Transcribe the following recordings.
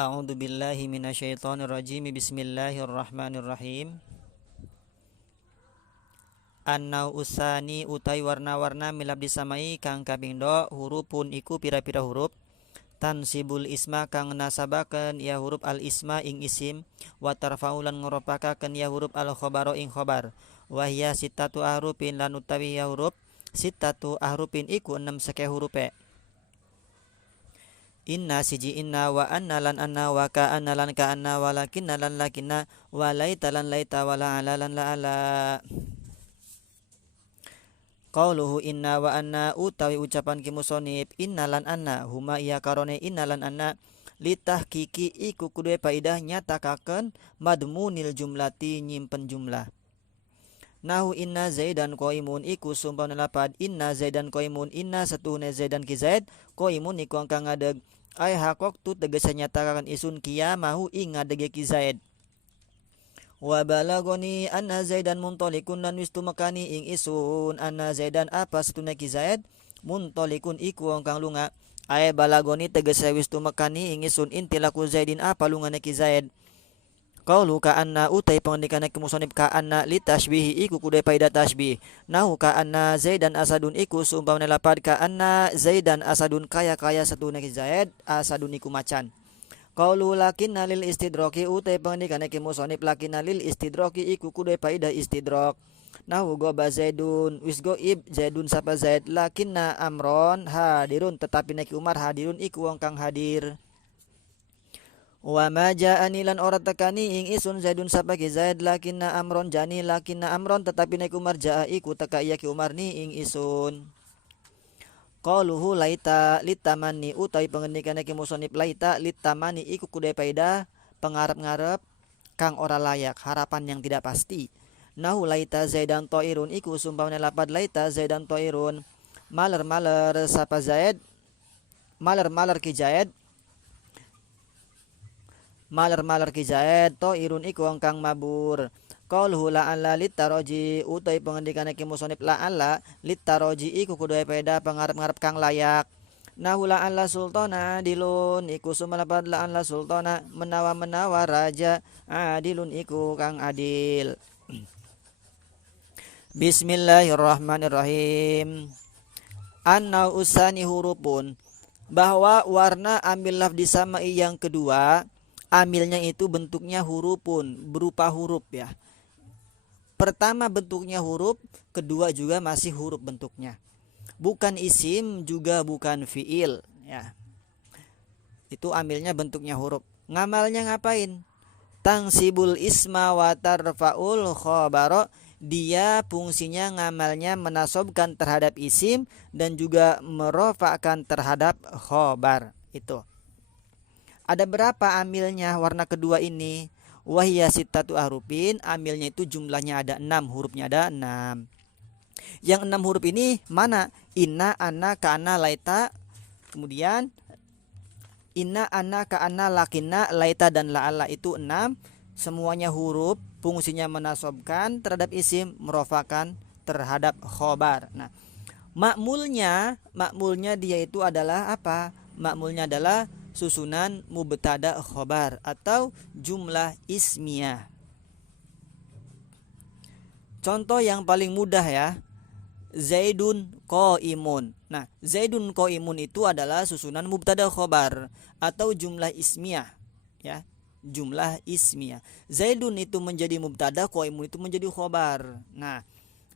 A'udzu billahi minasyaitonir rajim. Bismillahirrahmanirrahim. Annau usani utai warna-warna milab disamai kang kapindo hurufun iku pira-pira huruf tansibul isma kang nasabaken ya huruf al isma ing isim wa tarfaulan ngropakaken ya huruf al khabaro ing khabar wa hiya sittatu ahrufin lan utawi ya huruf sittatu ahrufin iku 6 sake hurufe. Inna siji inna wa anna lan anna wa ka anna lan ka anna wa lakinna lan lakinna wa laita lan laita wa la ala lan la ala. Qauluhu inna wa anna utawi ucapan ki musonib inna lan anna huma iya karone inna lan anna litahqiqi iku kudu faidah nyatakaken madmunil jumlati nyimpen jumlah. Nahu inna zaidan qaimun iku sumpahna lapad inna zaidan qaimun inna satuhune zaidan ki zaid qaimun iku kang ngadeg ai hakoktu tegese nyatakaken isun qiyamahu ing ngadege ki zaid. Wa balagoni anna zaidan muntalikun lan wis tumekani ing isun anna zaidan apa satune ki zaid muntalikun iku wong kang lunga ae balagoni tegese wis tumekani ing isun intilaku zaidin apa lungane ki zaid. Qaulu ka anna utai pangandikane ke musonib ka anna li tashbihi iku kudu faedah tasbih. Nahu ka anna zaidan asadun iku sumpamane lapad ka anna zaidan asadun kaya satune ki zaid asadun iku macan. Qaulu lakinna lil istidroki utai pangandikane ke musonib lakinna lil istidroki iku kudu faedah istidrok. Nahu goba zaidun wis goib zaidun sapa zaid lakinna amron hadirun tetapi neki umar hadirun iku wong kang hadir. Wa ma ja'ani lan ora tekani ing isun zaidun sapa ki zaid lakinna amron jani lakinna amron tetapi nek umar ja'a iku teka iya ki umar ni ing isun. Qaluhu laita litamani utai pengendikane ki musonib laita litamani iku kudu faedah pengarep-ngarep kang ora layak harapan yang tidak pasti. Nahu laita zaidan ta'irun iku sumpamane lapad laita zaidan ta'irun maler sapa zaid maler ki zaid maler ki zaid to irun iku kang mabur. Qauluhu la alla litaroji utai pengandikane ki musonib la alla litaroji iku kudu faedah pangarep-ngarep kang layak. Nahu la alla sultana dilun iku sumalapad la alla sultana menawa raja adilun iku kang adil. Bismillahirrahmanirrahim. Anna usani hurufun bahwa warna amil lafdi samai yang kedua amilnya itu bentuknya hurufun berupa huruf ya. Pertama bentuknya huruf, kedua juga masih huruf bentuknya. Bukan isim juga bukan fiil ya. Itu amilnya bentuknya huruf. Ngamalnya ngapain? Tangsibul isma wa tarfaul khabaro. Dia fungsinya ngamalnya menasobkan terhadap isim dan juga merofakkan terhadap khobar. Itu. Ada berapa amilnya warna kedua ini? Wahia sittatu ahrufin, amilnya itu jumlahnya ada 6, hurufnya ada 6. Yang 6 huruf ini mana? Inna, anna, ka'anna, laita. Kemudian inna, anna, ka'anna, lakinna, laita dan la'ala itu 6. Semuanya huruf, fungsinya menasobkan terhadap isim, merofakan terhadap khobar. Nah, makmulnya dia itu adalah apa? Makmulnya adalah susunan mubtada khobar atau jumlah ismiyah. Contoh yang paling mudah ya, zaidun qaimun. Nah, zaidun qaimun itu adalah susunan mubtada khobar atau jumlah ismiyah ya, jumlah ismiyah. Zaidun itu menjadi mubtada, qaimun itu menjadi khobar. Nah,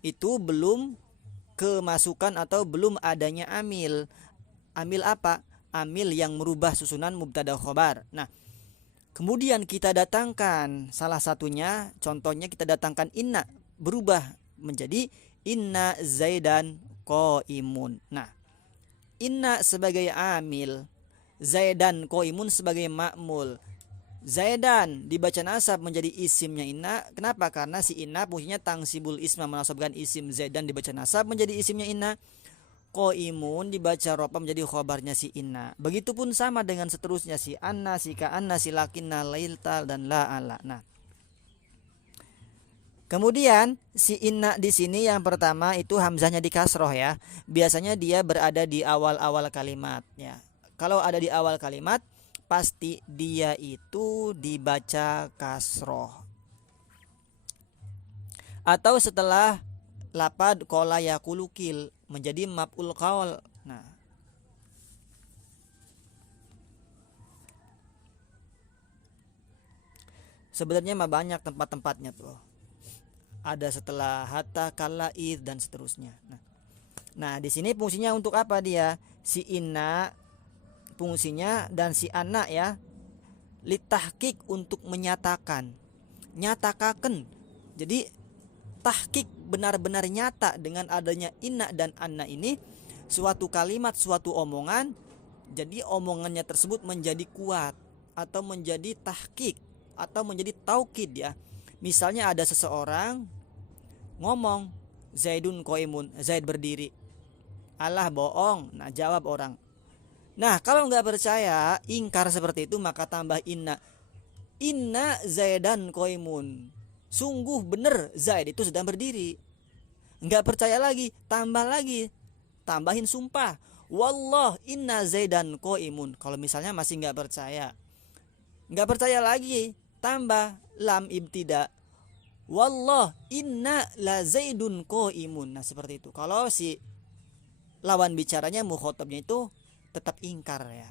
itu belum kemasukan atau belum adanya amil. Amil apa? Amil yang merubah susunan mubtada khobar. Nah, kemudian kita datangkan salah satunya, contohnya kita datangkan inna, berubah menjadi inna zaidan qaimun. Nah, inna sebagai amil, zaidan qaimun sebagai makmul. Zaidan dibaca nasab menjadi isimnya inna. Kenapa? Karena si inna fungsinya tangsibul isma, menasabkan isim. Zaidan dibaca nasab menjadi isimnya inna. Qaimun dibaca ropa menjadi khobarnya si inna. Begitupun sama dengan seterusnya si anna, si ka anna, si lakinna, lailta dan la ala. Nah, kemudian si inna di sini yang pertama itu hamzahnya di kasroh ya. Biasanya dia berada di awal-awal kalimat ya. Kalau ada di awal kalimat pasti dia itu dibaca kasroh. Atau setelah lapad qala yaqulu qil menjadi maf'ul qaul. Nah, sebenarnya mah banyak tempat-tempatnya tuh. Ada setelah hatta, kala, id dan seterusnya. Nah, di sini fungsinya untuk apa dia? Si inna fungsinya dan si anak ya, litahqiq untuk menyatakan, nyatakaken. Jadi tahqiq benar-benar nyata dengan adanya inna dan anna ini suatu kalimat, suatu omongan. Jadi omongannya tersebut menjadi kuat atau menjadi tahqiq atau menjadi taukid ya. Misalnya ada seseorang ngomong Zaidun qaimun, Zaid berdiri. Allah bohong. Nah, jawab orang. Nah, kalau nggak percaya, ingkar seperti itu, maka tambah inna. Inna Zaidan qaimun. Sungguh benar Zaid itu sedang berdiri. Nggak percaya lagi, tambah lagi. Tambahin sumpah. Wallah inna Zaidan qaimun. Kalau misalnya masih nggak percaya lagi, tambah lam ibtida. Wallah inna la Zaidun qaimun. Nah, seperti itu. Kalau si lawan bicaranya mukhatabnya itu tetap ingkar ya.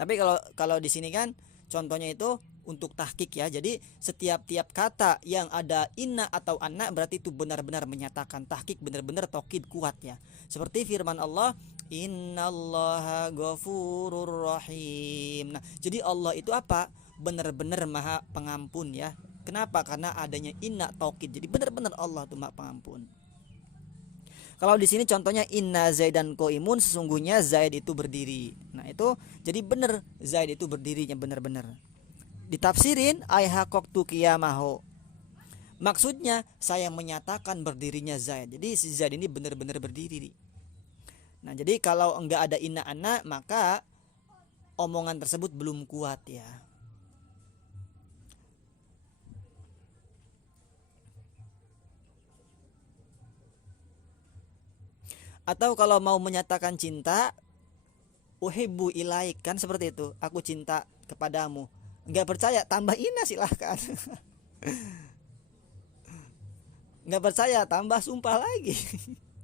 Tapi kalau di sini kan contohnya itu untuk tahqiq ya. Jadi setiap kata yang ada inna atau anna berarti itu benar-benar menyatakan, tahqiq benar-benar taukid kuat ya. Seperti firman Allah, innallaha ghafurur rahim. Nah, jadi Allah itu apa? Benar-benar maha pengampun ya. Kenapa? Karena adanya inna taukid. Jadi benar-benar Allah itu maha pengampun. Kalau di sini contohnya inna Zaidan qaimun, sesungguhnya Zaid itu berdiri. Nah, itu jadi benar Zaid itu berdirinya benar-benar. Ditafsirin ai haqaqtu qiyamahu. Maksudnya saya menyatakan berdirinya Zaid. Jadi si Zaid ini benar-benar berdiri. Nah, jadi kalau enggak ada inna anna maka omongan tersebut belum kuat ya. Atau kalau mau menyatakan cinta, uhibbu ilaik, kan seperti itu, aku cinta kepadamu. Enggak percaya, tambah inna silahkan. Enggak percaya, tambah sumpah lagi.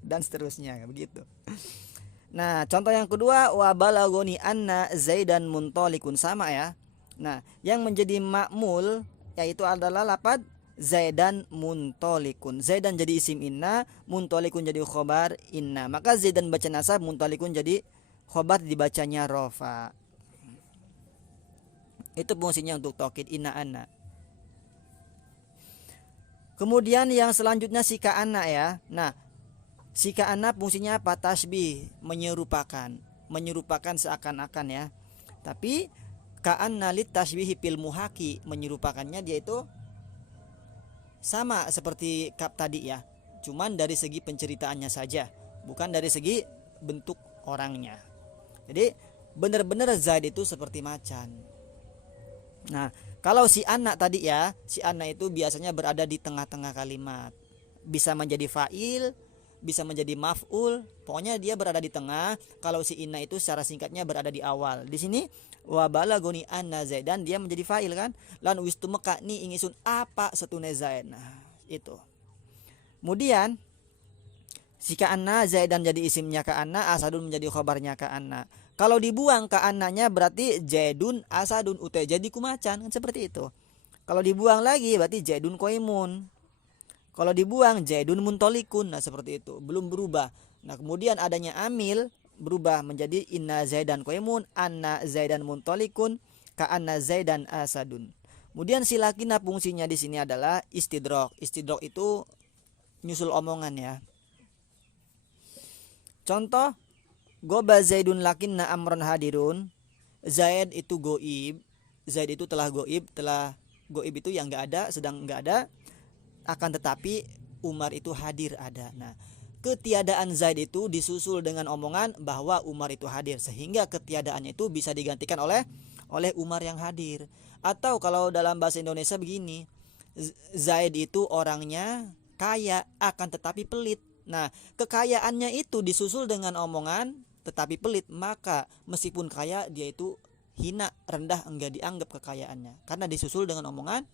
Dan seterusnya begitu. Nah, contoh yang kedua, wa balagoni anna Zaidan muntalikun, sama ya. Nah, yang menjadi ma'mul yaitu adalah lafaz Zaidan muntolikun. Zaidan jadi isim inna, muntolikun jadi khobar inna. Maka Zaidan baca nasab, muntolikun jadi khobar dibacanya rofa. Itu fungsinya untuk taukid inna anna. Kemudian yang selanjutnya si ka'anna ya. Nah, si ka'anna fungsinya apa? Tasbih, menyerupakan seakan-akan ya. Tapi ka'anna lit tasbihi fil muhaki, menyerupakannya dia itu sama seperti kap tadi ya, cuman dari segi penceritaannya saja, bukan dari segi bentuk orangnya. Jadi benar-benar Zaid itu seperti macan. Nah, kalau si anak tadi ya, si anak itu biasanya berada di tengah-tengah kalimat, bisa menjadi fa'il, bisa menjadi maf'ul, pokoknya dia berada di tengah. Kalau si inna itu secara singkatnya berada di awal. Di sini wa balagoni anna Zaidan, dia menjadi fa'il kan, lan wistu meka ni ingisun apa setune Zaid. Nah, itu. Kemudian si ka anna Zaidan jadi isimnya ka anna, asadun menjadi khabarnya ka anna. Kalau dibuang ka annanya berarti Zaidun asadun ute jadi kumacan, kan seperti itu. Kalau dibuang lagi berarti Zaidun qaimun. Kalau dibuang Zaidun muntolikun. Nah, seperti itu, belum berubah. Nah, kemudian adanya amil berubah menjadi inna Zaidan qaimun, anna Zaidan muntolikun, ka anna Zaidan asadun. Kemudian si lakina fungsinya di sini adalah istidrok. Istidrok itu nyusul omongan ya. Contoh, goba Zaidun lakinna amron hadirun. Zaid itu goib. Zaid itu telah goib. Telah goib itu yang enggak ada, sedang enggak ada. Akan tetapi Umar itu hadir, ada. Nah, ketiadaan Zaid itu disusul dengan omongan bahwa Umar itu hadir, sehingga ketiadaannya itu bisa digantikan oleh Umar yang hadir. Atau kalau dalam bahasa Indonesia begini, Zaid itu orangnya kaya akan tetapi pelit. Nah, kekayaannya itu disusul dengan omongan tetapi pelit, maka meskipun kaya dia itu hina, rendah, enggak dianggap kekayaannya. Karena disusul dengan omongan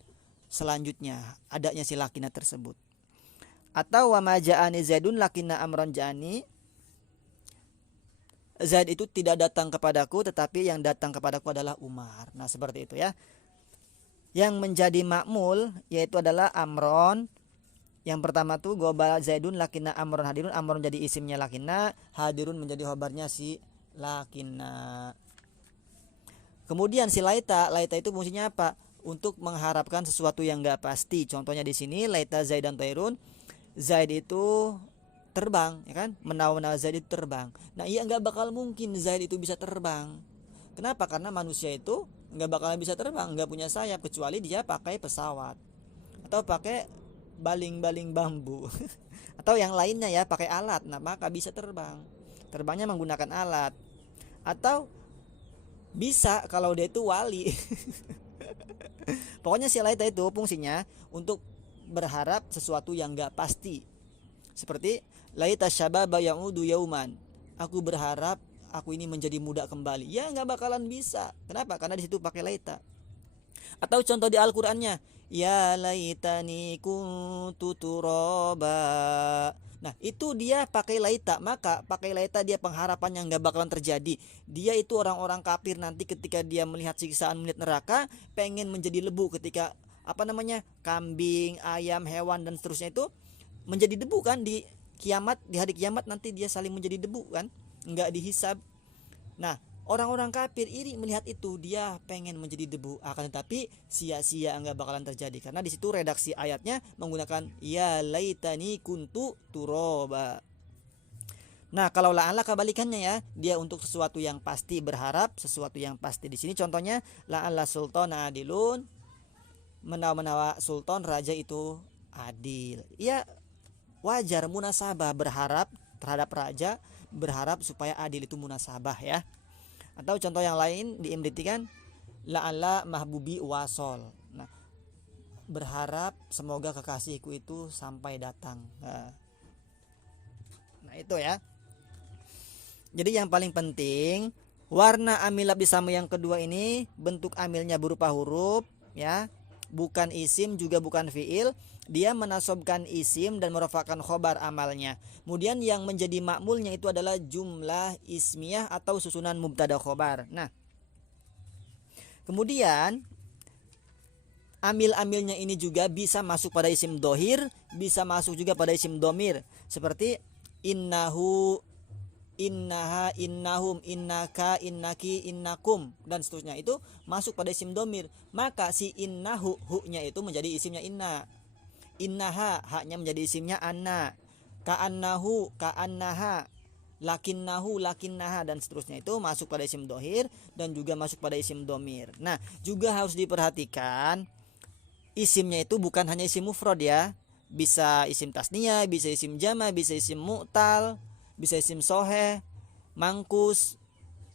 selanjutnya, adanya si lakina tersebut. Atau wa ma ja'ani Zaidun lakina amron ja'ani, Zaid itu tidak datang kepadaku, tetapi yang datang kepadaku adalah Umar. Nah seperti itu ya. Yang menjadi makmul yaitu adalah amron. Yang pertama tuh goba Zaidun lakina amron hadirun. Amron jadi isimnya lakina, hadirun menjadi khobarnya si lakina. Kemudian si laita itu fungsinya apa? Untuk mengharapkan sesuatu yang enggak pasti. Contohnya di sini laita Zaidan tairun. Zaid itu terbang, ya kan? Menawa Zaid itu terbang. Nah, iya nggak bakal mungkin Zaid itu bisa terbang. Kenapa? Karena manusia itu nggak bakal bisa terbang, nggak punya sayap kecuali dia pakai pesawat atau pakai baling-baling bambu atau yang lainnya ya, pakai alat. Nah, maka bisa terbang. Terbangnya menggunakan alat. Atau bisa kalau dia itu wali. Pokoknya si laita itu fungsinya untuk berharap sesuatu yang nggak pasti. Seperti laita syababa ya'udu yauman. Aku berharap aku ini menjadi muda kembali. Ya nggak bakalan bisa. Kenapa? Karena di situ pakai laita. Atau contoh di Al-Qur'annya, ya laitani kuntu turaba. Nah, itu dia pakai laita. Maka pakai laita dia pengharapan yang nggak bakalan terjadi. Dia itu orang-orang kafir nanti ketika dia melihat siksaan, melihat neraka, pengen menjadi lebu ketika kambing, ayam, hewan dan seterusnya itu menjadi debu kan di kiamat, di hari kiamat nanti dia saling menjadi debu kan, enggak dihisab. Nah, orang-orang kafir iri melihat itu, dia pengen menjadi debu, akan tetapi sia-sia, enggak bakalan terjadi karena di situ redaksi ayatnya menggunakan ya laitani kuntu turaba. Nah, kalau la'alla kebalikannya ya, dia untuk sesuatu yang pasti berharap sesuatu yang pasti. Di sini contohnya la'alla sultana adilun, menawa sultan raja itu adil. Ya wajar munasabah berharap terhadap raja, berharap supaya adil itu munasabah ya. Atau contoh yang lain diimritikan la'alla mahbubi wasol. Nah, berharap semoga kekasihku itu sampai datang. Nah itu ya. Jadi yang paling penting warna amil labisamu yang kedua ini bentuk amilnya berupa huruf ya. Bukan isim juga bukan fiil, dia menasobkan isim dan merofakkan khobar amalnya. Kemudian yang menjadi makmulnya itu adalah jumlah ismiyah atau susunan mubtada khobar. Nah, kemudian amil-amilnya ini juga bisa masuk pada isim dohir, bisa masuk juga pada isim domir. Seperti innahu, innaha, innahum, innaka, innaki, innakum dan seterusnya, itu masuk pada isim domir. Maka si innahu, hu-nya itu menjadi isimnya inna. Innaha, haknya menjadi isimnya anna. Ka'annahu, ka'annaha, lakinnahu, lakinnaha dan seterusnya, itu masuk pada isim dohir dan juga masuk pada isim domir. Nah, juga harus diperhatikan isimnya itu bukan hanya isim mufrad ya. Bisa isim tasniyah, bisa isim jama, bisa isim mu'tal, bisa isim soheh, mangkus,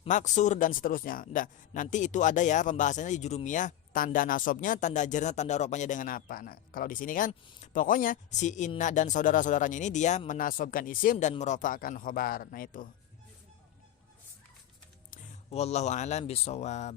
maksur dan seterusnya. Nah, nanti itu ada ya pembahasannya di jurumiyah, tanda nasobnya, tanda jarnya, tanda rofanya dengan apa. Nah, kalau di sini kan pokoknya si inna dan saudara-saudaranya ini dia menasobkan isim dan merofakkan khobar. Nah itu. Wallahu a'lam bishawab.